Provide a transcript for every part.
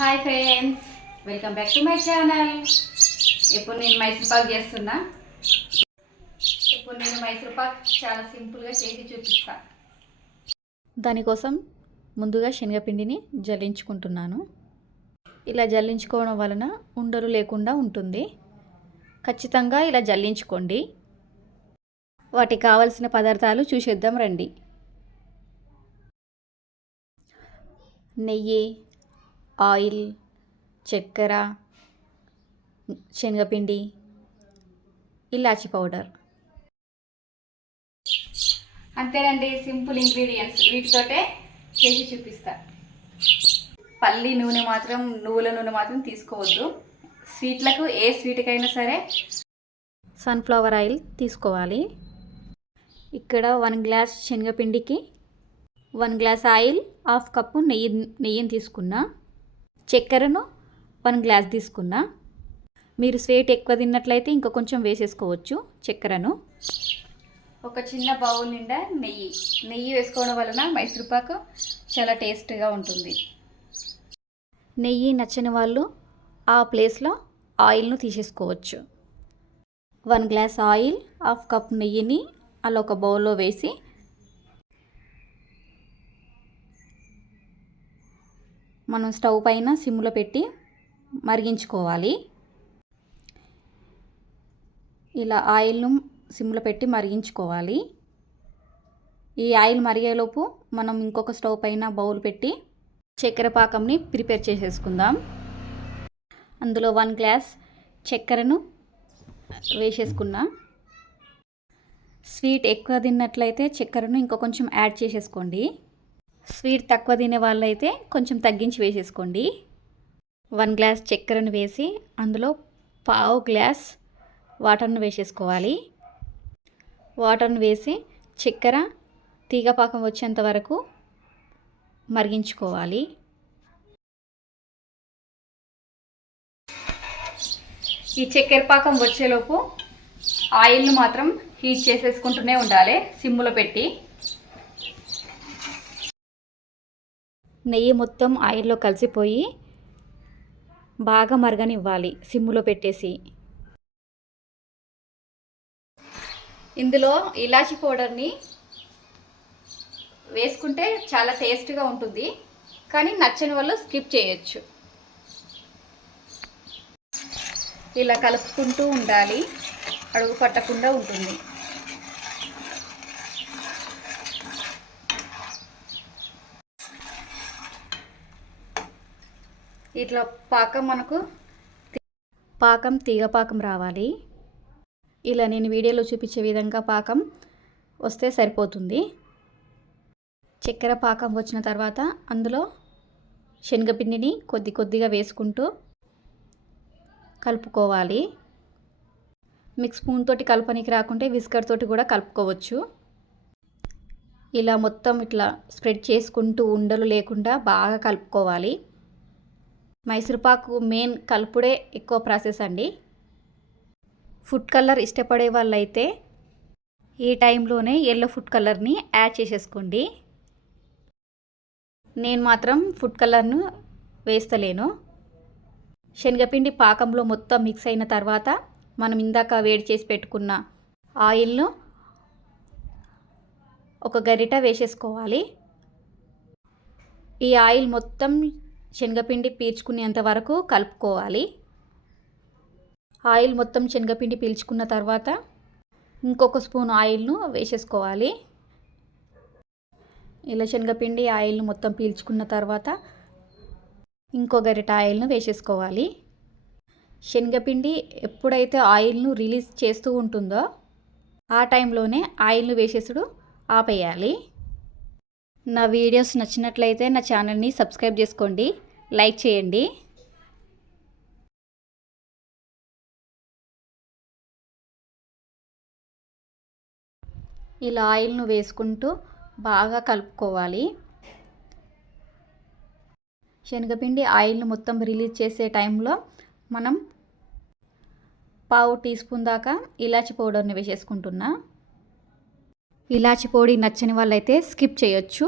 Hi friends, welcome back to my channel. ఇప్పుడు నేను మైసూర్పాక్ చేస్తున్నా. ఇప్పుడు నేను మైసూర్పాక్ చాలా సింపుల్గా చేసి చూపిస్తా. దానికోసం ముందుగా శనగపిండిని జల్లించుకుంటున్నాను. ఇలా జల్లించుకోవడం వలన ఉండలు లేకుండా ఉంటుంది. ఖచ్చితంగా ఇలా జల్లించుకోండి. వాటికి కావలసిన పదార్థాలు చూసేద్దాం రండి. నెయ్యి, ఆయిల్, చక్కెర, శనగపిండి, ఇలాచి పౌడర్. అంతేనండి, సింపుల్ ఇంగ్రీడియంట్స్. వీటితోటే చేసి చూపిస్తా. పల్లి నూనె మాత్రం, నువ్వుల నూనె మాత్రం తీసుకోవద్దు. స్వీట్లకు ఏ స్వీట్కైనా సరే సన్ఫ్లవర్ ఆయిల్ తీసుకోవాలి. ఇక్కడ 1 గ్లాస్ శనగపిండికి 1 గ్లాస్ ఆయిల్, 1/2 కప్పు నెయ్యిని తీసుకున్నా. చక్కెరను 1 గ్లాస్ తీసుకున్నా. మీరు స్వీట్ ఎక్కువ తిన్నట్లయితే ఇంకా కొంచెం వేసేసుకోవచ్చు చక్కెరను. ఒక చిన్న బౌల్ నిండా నెయ్యి వేసుకోవడం వలన మైసూర్పాకు చాలా టేస్ట్గా ఉంటుంది. నెయ్యి నచ్చని వాళ్ళు ఆ ప్లేస్లో ఆయిల్ను తీసేసుకోవచ్చు. 1 గ్లాస్ ఆయిల్, 1/2 కప్ నెయ్యిని అలా ఒక బౌల్లో వేసి మనం స్టవ్ పైన సిమ్లో పెట్టి మరిగించుకోవాలి. ఇలా ఆయిల్ను సిమ్లో పెట్టి మరిగించుకోవాలి. ఈ ఆయిల్ మరిగేలోపు మనం ఇంకొక స్టవ్ పైన బౌల్ పెట్టి చక్కెర పాకంని ప్రిపేర్ చేసేసుకుందాం. అందులో 1 గ్లాస్ చక్కెరను వేసేసుకున్నా. స్వీట్ ఎక్కువ తిన్నట్లయితే చక్కెరను ఇంకో కొంచెం యాడ్ చేసేసుకోండి. స్వీట్ తక్కువ తినే వాళ్ళైతే కొంచెం తగ్గించి వేసేసుకోండి. 1 గ్లాస్ చక్కెరను వేసి అందులో 1/2 గ్లాస్ వాటర్ను వేసేసుకోవాలి. వాటర్ను వేసి చక్కెర తీగపాకం వచ్చేంత వరకు మరిగించుకోవాలి. ఈ చక్కెర పాకం వచ్చేలోపు ఆయిల్ను మాత్రం హీట్ చేసేసుకుంటూనే ఉండాలి సిమ్లో పెట్టి. నెయ్యి మొత్తం ఆయిల్లో కలిసిపోయి బాగా మరగనివ్వాలి సిమ్లో పెట్టేసి. ఇందులో ఇలాచి పౌడర్ని వేసుకుంటే చాలా టేస్ట్గా ఉంటుంది, కానీ నచ్చని వాళ్ళు స్కిప్ చేయొచ్చు. ఇలా కలుపుకుంటూ ఉండాలి, అడుగు పట్టకుండా ఉంటుంది. ఇట్లా పాకం తీగపాకం రావాలి. ఇలా నేను వీడియోలో చూపించే విధంగా పాకం వస్తే సరిపోతుంది. చక్కెర పాకం వచ్చిన తర్వాత అందులో శనగపిండిని కొద్దిగా వేసుకుంటూ కలుపుకోవాలి. మీకు స్పూన్ తోటి కలపనికి రాకుంటే విస్కర్ తోటి కూడా కలుపుకోవచ్చు. ఇలా మొత్తం ఇట్లా స్ప్రెడ్ చేసుకుంటూ ఉండలు లేకుండా బాగా కలుపుకోవాలి. మైసూర్పాకు మెయిన్ కలుపుడే ఎక్కువ ప్రాసెస్ అండి. ఫుడ్ కలర్ ఇష్టపడే వాళ్ళైతే ఈ టైంలోనే ఎల్లో ఫుడ్ కలర్ని యాడ్ చేసేసుకోండి. నేను మాత్రం ఫుడ్ కలర్ను వేస్తలేను. శనగపిండి పాకంలో మొత్తం మిక్స్ అయిన తర్వాత మనం ఇందాక వేడి చేసి పెట్టుకున్న ఆయిల్ను ఒక గరిట వేసేసుకోవాలి. ఈ ఆయిల్ మొత్తం శనగపిండి పీల్చుకునేంత వరకు కలుపుకోవాలి. ఆయిల్ మొత్తం శనగపిండి పీల్చుకున్న తర్వాత ఇంకొక స్పూన్ ఆయిల్ను వేసేసుకోవాలి. ఇలా శనగపిండి ఆయిల్ను మొత్తం పీల్చుకున్న తర్వాత ఇంకో గరిట ఆయిల్ను వేసేసుకోవాలి. శనగపిండి ఎప్పుడైతే ఆయిల్ను రిలీజ్ చేస్తూ ఉంటుందో ఆ టైంలోనే ఆయిల్ను వేసేసుడు ఆపేయాలి. నా వీడియోస్ నచ్చినట్లయితే నా ఛానల్ని సబ్స్క్రైబ్ చేసుకోండి, లైక్ చేయండి. ఇలా ఆయిల్ను వేసుకుంటూ బాగా కలుపుకోవాలి. శనగపిండి ఆయిల్ను మొత్తం రిలీజ్ చేసే టైంలో మనం 1/2 టీ స్పూన్ దాకా ఇలాచి పౌడర్ని వేసేసుకుంటున్నా. ఇలాచి పొడి నచ్చని వాళ్ళైతే స్కిప్ చేయొచ్చు.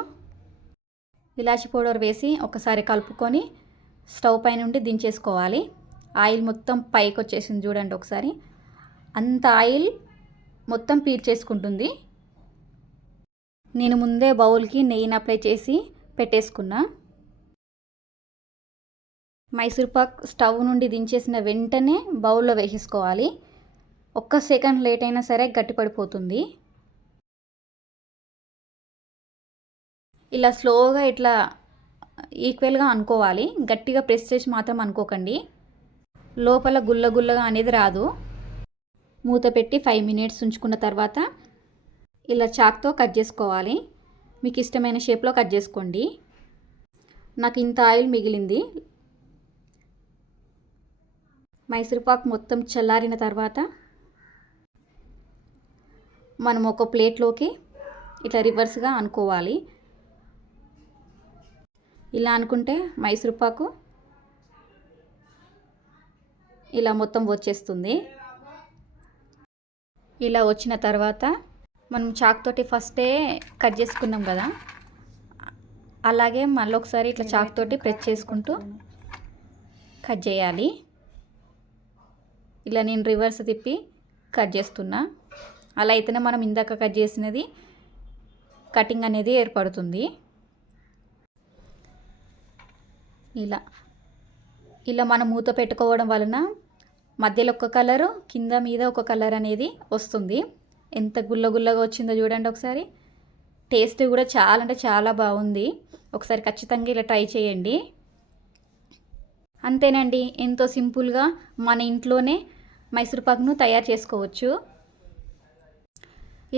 ఇలాచి పౌడర్ వేసి ఒకసారి కలుపుకొని స్టవ్ పై నుండి దించేసుకోవాలి. ఆయిల్ మొత్తం పైకి వచ్చేసింది చూడండి ఒకసారి. అంత ఆయిల్ మొత్తం పీల్చేసుకుంటుంది. నేను ముందే బౌల్కి నెయ్యిని అప్లై చేసి పెట్టేసుకున్నా. మైసూర్పాక్ స్టవ్ నుండి దించేసిన వెంటనే బౌల్లో వేసేసుకోవాలి. ఒక్క సెకండ్ లేట్ అయినా సరే గట్టిపడిపోతుంది. ఇలా స్లోగా ఇట్లా ఈక్వల్గా అనుకోవాలి. గట్టిగా ప్రెస్ చేసి మాత్రం అనుకోకండి, లోపల గుల్ల గుల్లగా అనేది రాదు. మూత పెట్టి 5 మినిట్స్ ఉంచుకున్న తర్వాత ఇలా చాక్తో కట్ చేసుకోవాలి. మీకు ఇష్టమైన షేప్లో కట్ చేసుకోండి. నాకు ఇంత ఆయిల్ మిగిలింది. మైసూర్పాక్ మొత్తం చల్లారిన తర్వాత మనం ఒక ప్లేట్లోకి ఇట్లా రివర్స్గా అనుకోవాలి. ఇలా అనుకుంటే మైసూర్పాకు ఇలా మొత్తం వచ్చేస్తుంది. ఇలా వచ్చిన తర్వాత మనం చాక్ తోటి ఫస్టే కట్ చేసుకున్నాం కదా, అలాగే మళ్ళీ ఒకసారి ఇట్లా చాక్ తోటి ప్రెస్ చేసుకుంటూ కట్ చేయాలి. ఇలా నేను రివర్స్ తిప్పి కట్ చేస్తున్నా. అలా అయితేనే మనం ఇందాక కట్ చేసినది కటింగ్ అనేది ఏర్పడుతుంది. ఇలా మనం మూత పెట్టుకోవడం వలన మధ్యలో ఒక కలరు, కింద మీద ఒక కలర్ అనేది వస్తుంది. ఎంత గుల్లగుల్లగా వచ్చిందో చూడండి ఒకసారి. టేస్ట్ కూడా చాలా అంటే చాలా బాగుంది. ఒకసారి ఖచ్చితంగా ఇలా ట్రై చేయండి. అంతేనండి, ఎంతో సింపుల్గా మన ఇంట్లోనే మైసూర్పాక్ను తయారు చేసుకోవచ్చు.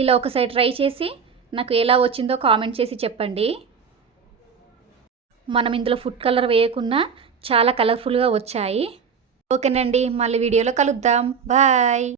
ఇలా ఒకసారి ట్రై చేసి నాకు ఎలా వచ్చిందో కామెంట్ చేసి చెప్పండి. మనం ఇందులో ఫుడ్ కలర్ వేయకుండా చాలా కలర్ఫుల్గా వచ్చాయి. ఓకేనండి, మళ్ళీ వీడియోలో కలుద్దాం. బాయ్.